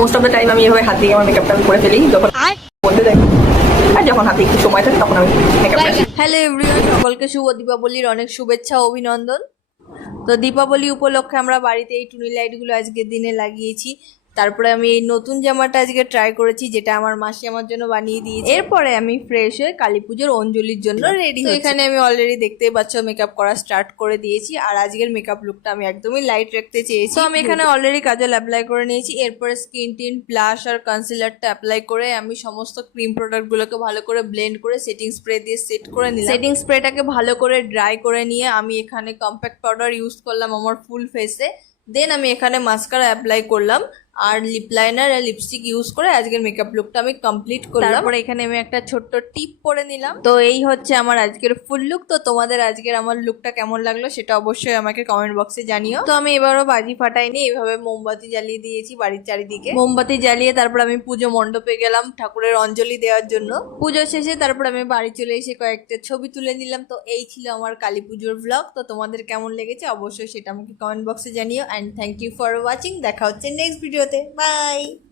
Most of the time আমি এভাবে হাত দিয়ে আমার মেকআপটা আমি করে ফেলি যখন বলতে যাই, আর যখন হাতে একটু সময় থাকে তখন আমি মেকআপ করি। হ্যালো এভরিওয়ান, সকলকে শুভ দীপাবলির অনেক শুভেচ্ছা ও অভিনন্দন। তো দীপাবলি উপলক্ষে আমরা বাড়িতে এই টুনি লাইটগুলো আজকের দিনে লাগিয়েছি। তারপরে আমি এই নতুন জামাটা আজকে ট্রাই করেছি, যেটা আমার মাসি আমার জন্য বানিয়ে দিয়েছে। এরপরে আমি ফ্রেশ হয়ে কালী পুজোর অঞ্জলির জন্য রেডি হই। এখানে আমি অলরেডি দেখতেই পাচ্ছ মেকআপ করা স্টার্ট করে দিয়েছি, আর আজকের মেকআপ লুকটা আমি একদমই লাইট রাখতে চেয়েছি। তো আমি এখানে অলরেডি কাজল অ্যাপ্লাই করে নিয়েছি। এরপরে স্কিন টিন, ব্লাশ আর কনসিলারটা অ্যাপ্লাই করে আমি সমস্ত ক্রিম প্রোডাক্টগুলোকে ভালো করে ব্লেন্ড করে সেটিং স্প্রে দিয়ে সেট করে নিলাম। সেটিং স্প্রেটাকে ভালো করে ড্রাই করে নিয়ে আমি এখানে কম্প্যাক্ট পাউডার ইউজ করলাম আমার ফুল ফেসে। দেন আমি এখানে মাস্কারা অ্যাপ্লাই করলাম আর লিপ লাইনার আর লিপস্টিক ইউজ করে আজকের মেকআপ লুকটা আমি কমপ্লিট করলাম। তারপরে এখানে আমি একটা ছোট্ট টিপ পরে নিলাম। তো এই হচ্ছে আমার আজকের ফুল লুক। তো তোমাদের আজকের আমার লুকটা কেমন লাগলো সেটা অবশ্যই আমাকে কমেন্ট বক্সে জানিও। তো আমি এবারও বাজি ফাটাইনি, এভাবে মোমবাতি জ্বালিয়ে দিয়েছি বাড়ির চারিদিকে। মোমবাতি জ্বালিয়ে তারপর আমি পুজো মণ্ডপে গেলাম ঠাকুরের অঞ্জলি দেওয়ার জন্য। পুজো শেষে তারপর আমি বাড়ি চলে এসে কয়েকটা ছবি তুলে নিলাম। তো এই ছিল আমার কালী পুজোর ব্লগ। তো তোমাদের কেমন লেগেছে অবশ্যই সেটা আমাকে কমেন্ট বক্সে জানিও। And thank you for watching. দেখা হচ্ছে নেক্সট ভিডিওতে। বাই।